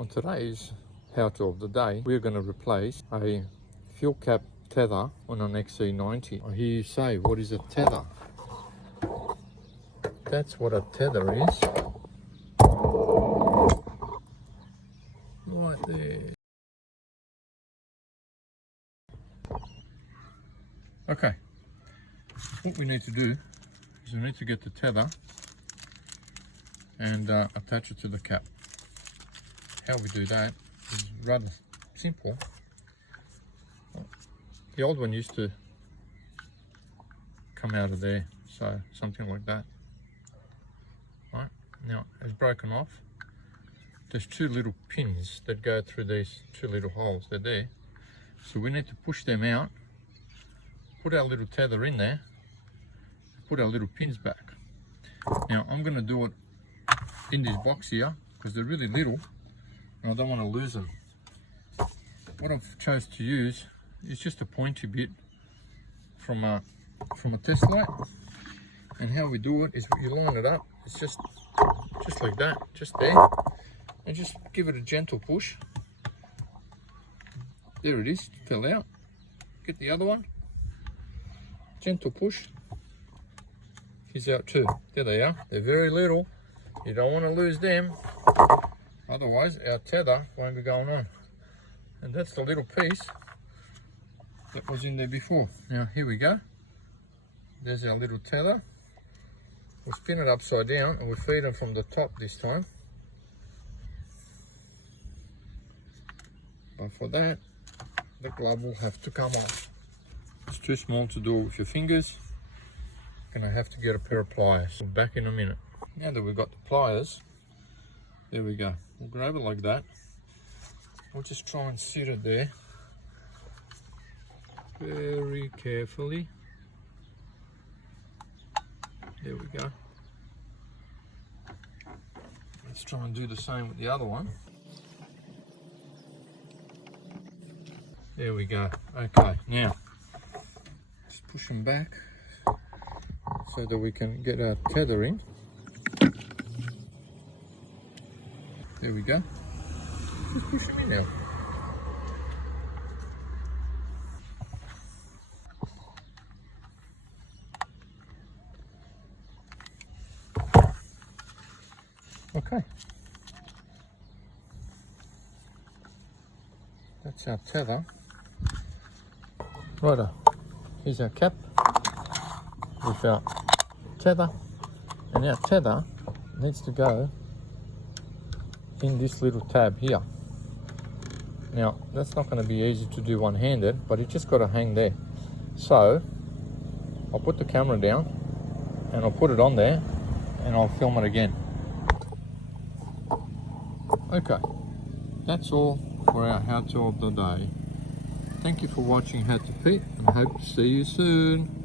On today's how-to of the day, we're going to replace a fuel cap tether on an XC90. I hear you say, what is a tether? That's what a tether is. Right there. Okay, what we need to do is we need to get the tether and attach it to the cap. How we do that is rather simple. The old one used to come out of there, so something like that. Right, now it's broken off. There's two little pins that go through these two little holes. They're there, so we need to push them out, put our little tether in there, put our little pins back. Now I'm going to do it in this box here because they're really little and I don't want to lose them. What I've chose to use is just a pointy bit from a test light, and how we do it is you line it up. It's just like that, just there, and just give it a gentle push. There it is, it fell out. Get the other one, gentle push. He's out too. There they are. They're very little. You don't want to lose them, otherwise our tether won't be going on. And that's the little piece that was in there before. Now here we go. There's our little tether. We'll spin it upside down and we'll feed them from the top this time. But for that, the glove will have to come off. It's too small to do it with your fingers. Gonna have to get a pair of pliers. So back in a minute. Now that we've got the pliers, there we go. We'll grab it like that. We'll just try and sit it there very carefully. There we go. Let's try and do the same with the other one. There we go. Okay, now just push them back so that we can get our tether in. There we go. Just push them in now. Okay. That's our tether. Righto. Here's our cap with our tether, and our tether needs to go in this little tab here. Now that's not going to be easy to do one-handed, but it just got to hang there. So I'll put the camera down and I'll put it on there and I'll film it again. Okay, that's all for our how-to of the day. Thank you for watching How to Fit and hope to see you soon.